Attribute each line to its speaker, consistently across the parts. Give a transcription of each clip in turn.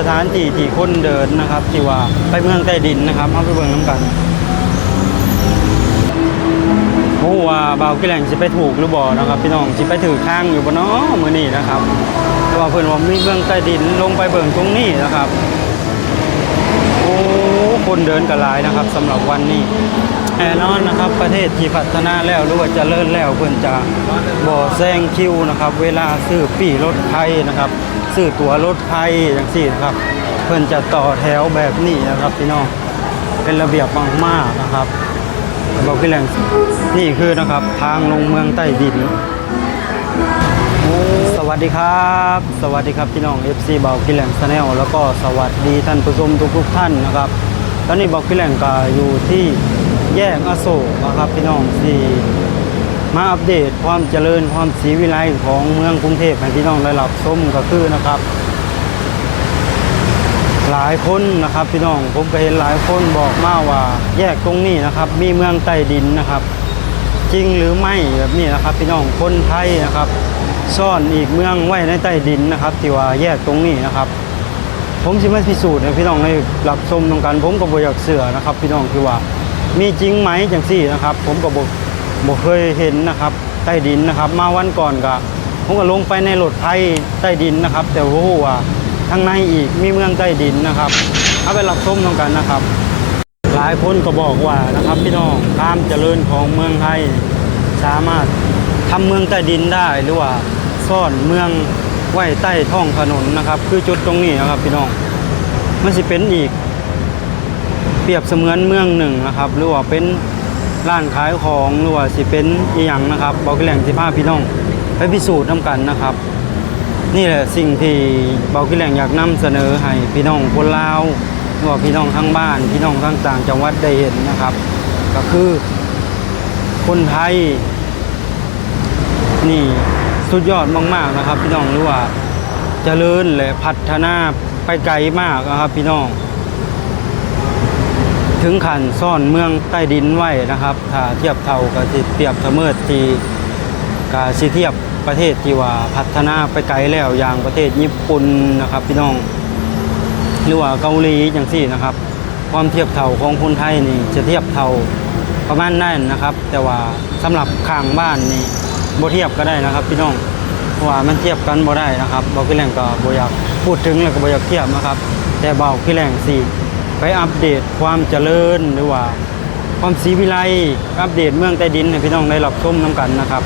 Speaker 1: สถานที่ที่คนเดินนะครับที่ว่าไปเมืองใต้ดินนะครับเอาไปเบิ่งน้ำกันโอ้ว่าเบาวกิแหล่งสิไปถูกหรือบ่นะครับ พี่น้องสิไปถือข้างอยู่บ่เนาะมื้อนี้นะครับแต่ว่าเพิ่อนว่ามีเมืองใต้ดินลงไปเบิ่งตรงนี้นะครับโอ้คนเดินกันหลายนะครับสำหรับวันนี้แน่นอนนะครับประเทศที่พัฒนาแล้วหรือว่าจเจริญแล้วเพิ่อนจะบ่แซงคิวนะครับ เวลาซื้อปีรถไฟนะครับ ซื้อตั๋วรถไฟจังซี่นะครับ เพิ่อนจะต่อแถวแบบนี้นะครับพี่น้องเป็นระเบียบมากๆนะครับบอกพี่แหลงนี่คือนะครับทางลงเมืองใต้ดินสวัสดีครับ สวัสดีครับพี่น้อง FC เบากิแหลงชาแนลแล้วก็สวัสดีท่านผู้ชมทุกๆท่านนะครับตอนนี้เบากิแหลงก็อยู่ที่แยกอโศกนะครับพี่น้องที่ มาอัปเดตความเจริญความศรีวิไลของเมืองกรุงเทพให้พี่น้องได้รับชมก็คือนะครับ หลายคนนะครับพี่น้องผมก็เห็นหลายคนบอกมาว่าแยกตรงนี้นะครับ มีเมืองใต้ดินนะครับ จริงหรือไม่แบบนี้นะครับ พี่น้องคนไทยนะครับ ซ่อนอีกเมืองไว้ในใต้ดินนะครับที่ว่าแยกตรงนี้นะครับ ผมสิมาพิสูจน์ให้พี่น้องได้รับชมตรงกัน ผมก็บ่อยากเสือนะครับ พี่น้องคือว่ามีจริงไหมจังซี่นะครับ ผมก็บ่ บ่เคยเห็นนะครับใต้ดินนะครับ มาวันก่อนก็ผมก็ลงไปในรถไฟใต้ดินนะครับ แต่ว่าว่าทางในอีกมีเมืองใต้ดินนะครับเอาไปรับชมตรงกันนะครับ หลายคนก็บอกว่านะครับ พี่น้องความเจริญของเมืองไทยสามารถทำเมืองใต้ดินได้หรือว่าซ่อนเมืองไว้ใต้ท้องถนนนะครับ คือจุดตรงนี้นะครับ พี่น้องมันสิเป็นอีก เปรียบเสมือนเมืองหนึ่งนะครับ หรือว่าเป็น ร้านขายของหรือว่าสิเป็นอีหยังนะครับบอกแหล่งสิพาพี่น้องไปพิสูจน์น้กันนะครับ นี่แหละสิ่งที่เบากิแหล่งอยากนำเสนอให้พี่น้องคนลาวหรือว่าพี่น้องทั้งบ้าน พี่น้องทั้งต่างจังหวัดได้เห็นนะครับ ก็คือ คนไทย นี่สุดยอดมาก ๆนะครับ พี่น้องหรือว่าเจริญและพัฒนาไปไกลมากนะครับ พี่น้อง ถึงขันซ่อนเมืองใต้ดินไว้นะครับ ถ้าเทียบเท่ากับที่เปรียบเสมอที่กาสิเทียบประเทศที่ว่าพัฒนาไปไกลแล้วอย่างประเทศญี่ปุ่นนะครับ พี่น้อง หรือว่าเกาหลีอย่างที่นะครับ ความเทียบเท่าของคนไทยนี่จะเทียบเท่าประมาณนั้นนะครับ แต่ว่าสำหรับข้างบ้านนี่บ่เทียบก็ได้นะครับ พี่น้องเพราะว่ามันเทียบกันบ่ได้นะครับเบาขี้แรงก็บ่อยากพูดถึงแล้วก็บ่อยากเทียบนะครับ แต่เบาขี้แรงสิ ไปอัปเดตความเจริญหรือว่า ความศรีวิไลอัปเดตเมืองใต้ดินให้พี่น้องได้รับชมน้ำกันนะครับ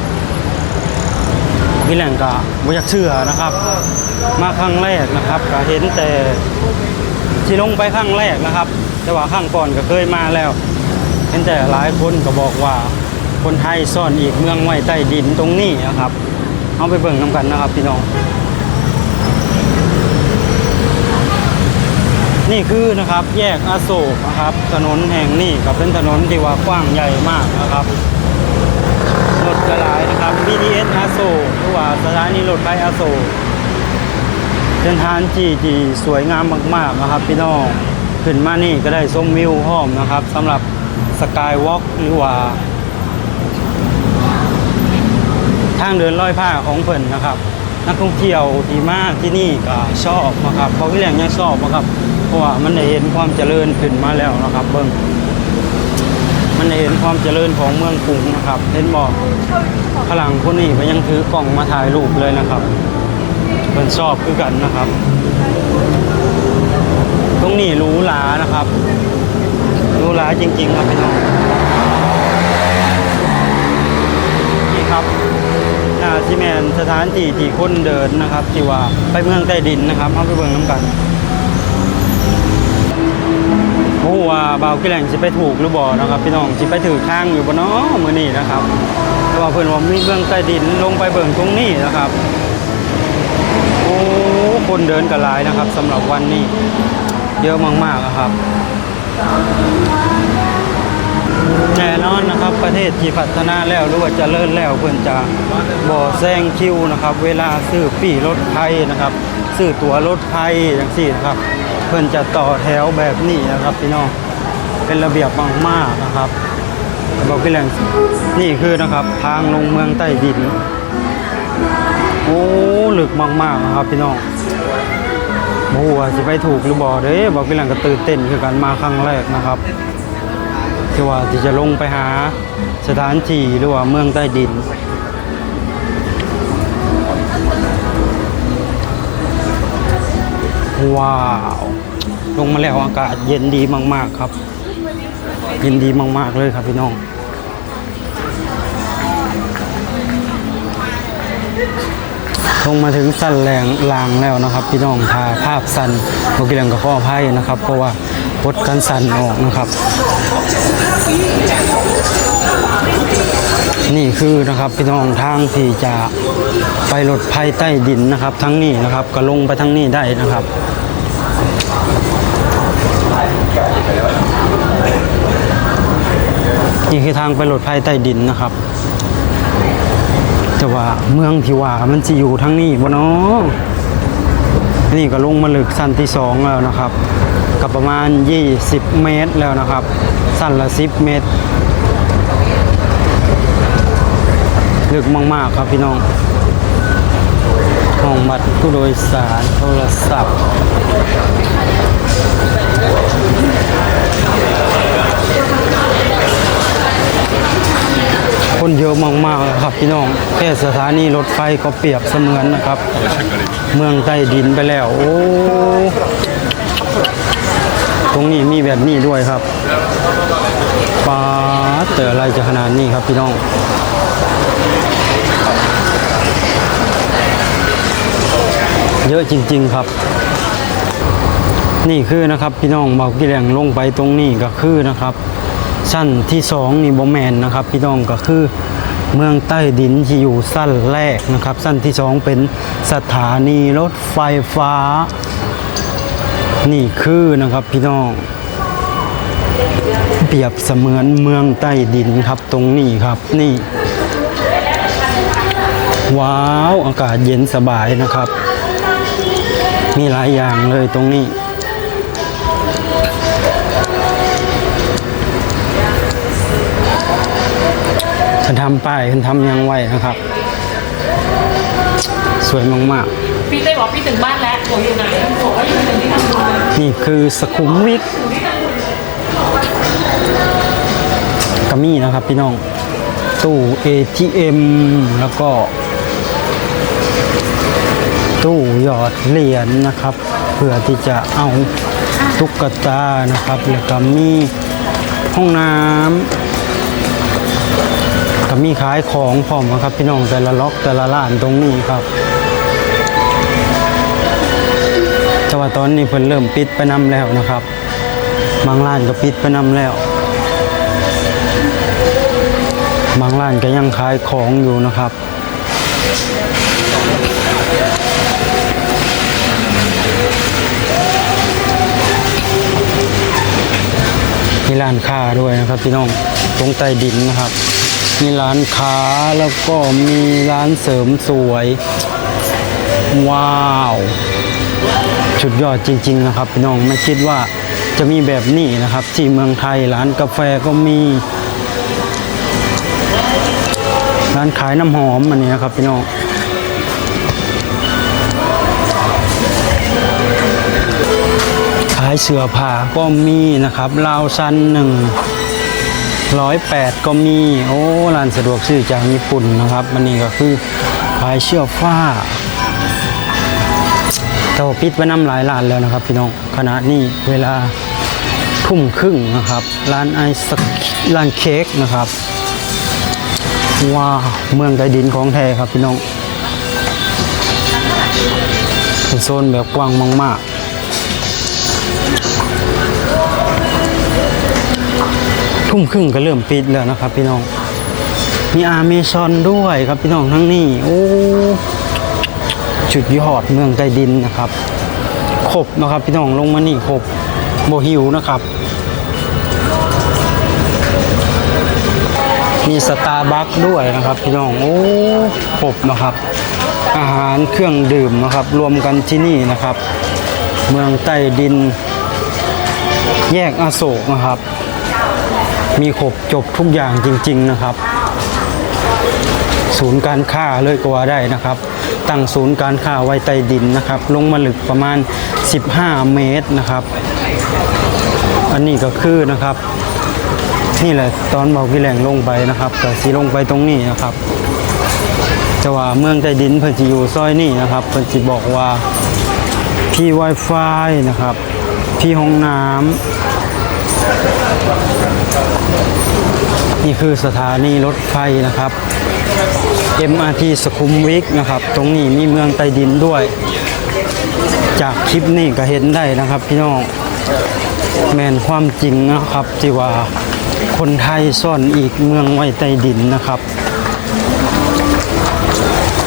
Speaker 1: พี่แหล่งก็บ่อยากเชื่อนะครับ มาครั้งแรกนะครับก็เห็นแต่ที่ลงไปครั้งแรกนะครับ แต่ว่าครั้งก่อนก็เคยมาแล้ว เห็นแต่หลายคนก็บอกว่าคนไทยซ่อนอีกเมืองไว้ใต้ดินตรงนี้นะครับเอาไปเบิ่งน้ำกันนะครับพี่น้อง นี่คือนะครับแยกอโศกนะครับ ถนนแห่งนี้ก็เป็นถนนที่ว่ากว้างใหญ่มากนะครับรถกระหลายนะครับ BTS อาโศกหรือว่าสถานีรถไฟอาโศกเป็นทานที่ที่สวยงามมากๆนะครับ พี่น้องขึ้นมานี่ก็ได้ชมวิวห้อมนะครับสำหรับสกายวอล์กหรือว่า ทางเดินลอยผ้าของเพิ่นนะครับ นักท่องเที่ยวที่มาที่นี่ก็ชอบนะครับเพราะพี่แหล่งยังชอบนะครับ ราะว่ามันได้เห็นความเจริญขึ้นมาแล้วนะครับเบิ่งมันได้เห็นความเจริญของเมืองกรุงนะครับ เห็นบอกพลังคนนี้ก็ยังถือกล่องมาถ่ายรูปเลยนะครับเป็นชอบคือกันนะครับ ตรงนี้หรูหรานะครับหรูหราจริง ๆ ครับพี่น้องนี่ครับน่าที่แมนสถานที่ที่คนเดินนะครับที่ว่าไปเมืองใต้ดินนะครับเอาไปเบิ่งน้ำกัน โอ้ว่าบ่าวกิแหล่งสิไปถูกหรือบ่นะครับ พี่น้องสิไปถือข้างอยู่บ่เนาะมื้อนี้นะครับแต่ว่าเพิ่นว่ามีเบื้องใต้ดินลงไปเบิ่งตรงนี้นะครับ โอ้คนเดินกันหลายนะครับสำหรับวันนี้ เยอะมากๆอะครับแน่นอนนะครับประเทศที่พัฒนาแล้วหรือว่าจเจริญแล้วเพิ่นจะบ่อแซงคิวนะครับ เวลาซื้อปี่รถไฟนะครับ ซื้อตั๋วรถไฟอย่างซี่นะครับ เพิ่อนจะต่อแถวแบบนี้นะครับพี่น้องเป็นระเบียบมากๆนะครับบอกพี่แหลงนี่คือนะครับทางลงเมืองใต้ดินโอ้ลึกมากๆนะครับพี่น้องโอ้ว่าสิไปถูกหรือบ่เด้บอกพี่หลังก็ตื่นเต้นคือการมาครั้งแรกนะครับที่ว่าที่จะลงไปหาสถานที่หรือว่าเมืองใต้ดิน ว้าว ลงมาแล้วอากาศเย็นดีมาก ๆครับ เย็นดีมาก ๆ เลยครับพี่น้องลงมาถึงสันแรงลางแล้วนะครับ พี่น้องทาภาพสันเมื่อกี้เรื่องกับข้อภัยนะครับ เพราะว่าปลดกันสันออกนะครับ นี่คือนะครับพี่น้องทางที่จะไปรถไฟใต้ดินนะครับ ทั้งนี้นะครับก็ลงไปทั้งนี้ได้นะครับ นี่คือทางไปรถไฟใต้ดินนะครับ แต่ว่าเมืองที่ว่ามันจะอยู่ทั้งนี้บ่เนาะนี่ก็ลงมาลึกสั้นที่สองแล้วนะครับก็ประมาณ 20 เมตรแล้วนะครับ สั้นละ 10 เมตร ลึกมากๆครับพี่น้องห้องบัตรผู้โดยสารโทรศัพท์ คนเยอะมากๆเลยครับพี่น้องแค่สถานีรถไฟก็เปรียบเสมือนนะครับ เมืองใต้ดินไปแล้ว โอ้ตรงนี้มีแบบนี้ด้วยครับป้าเจออะไรจะขนาดนี้ครับพี่น้องเยอะจริง ๆครับ นี่คือนะครับพี่น้องเบากี่แหลงลงไปตรงนี้ก็คือนะครับ สั้นที่สองนี่บอแมนนะครับพี่น้องก็คือเมืองใต้ดินที่อยู่สั้นแรกนะครับ สั้นที่สองเป็นสถานีรถไฟฟ้า นี่คือนะครับพี่น้อง เปรียบเสมือนเมืองใต้ดินครับตรงนี้ครับนี่ ว้าวอากาศเย็นสบายนะครับ มีหลายอย่างเลยตรงนี้ นทำป้ายฉันทำยังไว้นะครับ สวยมาก
Speaker 2: พี่เต้บอกพี่ถึงบ้านแล้วผมอยู่ไหนผมก็อยู่ถึงที่ทำงาน
Speaker 1: ๆนี่คือสขุมวิทกามี่นะครับพี่น้อง ตู้ ATM แล้วก็ ตู้หยอดเหรียญนะครับ เพื่อที่จะเอาตุ๊กตานะครับ แล้วก็มีห้องน้ำ ก็มีขายของพร้อมครับ พี่น้องแต่ละล็อกแต่ละร้านตรงนี้ครับแต่ว่าตอนนี้เพิ่นเริ่มปิดไปนำแล้วนะครับ บางร้านก็ปิดไปนำแล้ว บางร้านก็ยังขายของอยู่นะครับมีร้านค้าด้วยนะครับพี่น้องตรงใต้ดินนะครับ มีร้านค้าแล้วก็มีร้านเสริมสวย ว้าวสุดยอดจริง ๆ นะครับพี่น้องไม่คิดว่าจะมีแบบนี้นะครับ ที่เมืองไทยร้านกาแฟก็มี ร้านขายน้ำหอมอันนี้นะครับพี่น้องขายเสื้อผ้าก็มีนะครับราวซันหนึ่ง ร้อยแปดก็มี โอ้ร้านสะดวกซื้อจากญี่ปุ่นนะครับอันนี้ก็คือขายเสื้อผ้าแต่ว่าปิดไปน้ำหลายร้านแล้วนะครับ พี่น้องขณะนี้เวลาทุ่มครึ่งนะครับ ร้านไอศกร้านเค้กนะครับว้าเมืองใต้ดินของแท้ครับพี่น้องเป็นโซนแบบกว้างมากๆ ทุ่มครึ่งก็เริ่มปิดแล้วนะครับ พี่น้อง มีอาเมซอนด้วยครับพี่น้องทั้งนี้โอ้จุดยอดเมืองใต้ดินนะครับครบนะครับ พี่น้องลงมานี่ครบโบหิวนะครับ มีสตาร์บัคด้วยนะครับ พี่น้องโอ้ครบนะครับ อาหารเครื่องดื่มนะครับ รวมกันที่นี่นะครับ เมืองใต้ดิน แยกอโศกนะครับ มีครบจบทุกอย่างจริง ๆนะครับ ศูนย์การค้าเลยก็ว่าได้นะครับ ตั้งศูนย์การค้าไว้ใต้ดินนะครับ ลงมาลึกประมาณ 15 เมตรนะครับ อันนี้ก็คือนะครับ นี่แหละตอนบอกพี่แหลงลงไปนะครับแต่สีลงไปตรงนี้นะครับจะว่าเมืองใต้ดินเพิ่นสิอยู่ซอยนี่นะครับเพิ่นสิบอกว่าพี่ Wi-Fi นะครับ พี่ห้องน้ำ นี่คือสถานีรถไฟนะครับ MRT สคุมวิทนะครับ ตรงนี้มีเมืองใต้ดินด้วย จากคลิปนี้ก็เห็นได้นะครับ พี่น้องแมนความจริงนะครับที่ว่าคนไทยซ่อนอีกเมืองไว้ใต้ดินนะครับ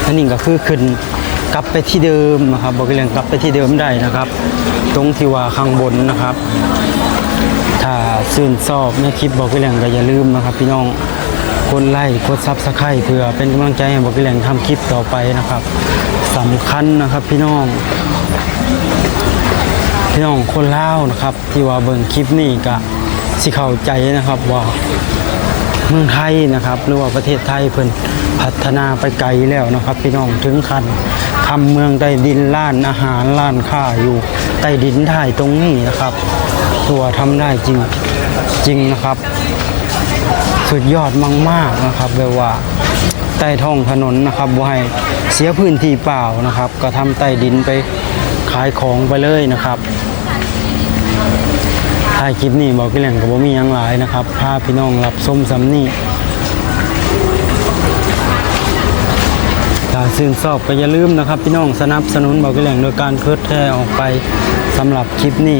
Speaker 1: อันนี้ก็คือขึ้นกลับไปที่เดิมนะครับบอกเรื่องกลับไปที่เดิมได้นะครับ ตรงที่ว่าข้างบนนะครับ ถ้าซื่นชอบในคลิปบอกเรื่องก็อย่าลืมนะครับ พี่น้องกดไลค์กดซับสไครต์เพื่อเป็นกำลังใจให้บอกเรื่องทำคลิปต่อไปนะครับสำคัญนะครับพี่น้อง พี่น้องคนเล่านะครับ ที่ว่าเบิ่งคลิปนี้ก็สิเข้าใจนะครับว่าเมืองไทยนะครับหรือว่าประเทศไทยเพิ่นพัฒนาไปไกลแล้วนะครับ พี่น้องถึงขั้นทำเมืองใต้ดินล้านอาหารล้านค้าอยู่ใต้ดินได้ตรงนี้นะครับ ตัวทำได้จริงจริงนะครับ สุดยอดมากๆนะครับแบบว่าใต้ท้องถนนนะครับบ่ให้เสียพื้นที่เปล่านะครับ ก็ทำใต้ดินไปขายของไปเลยนะครับถ่ายคลิปนี้บอกพี่แหล่งกับบ่มียังหลายนะครับพาพี่น้องรับส้มสำนี่ถ้าซื่นชอบก็อย่าลืมนะครับ พี่น้องสนับสนุนบอกพี่แหล่งโดยการเคิร์ดแท้ออกไปสำหรับคลิปนี้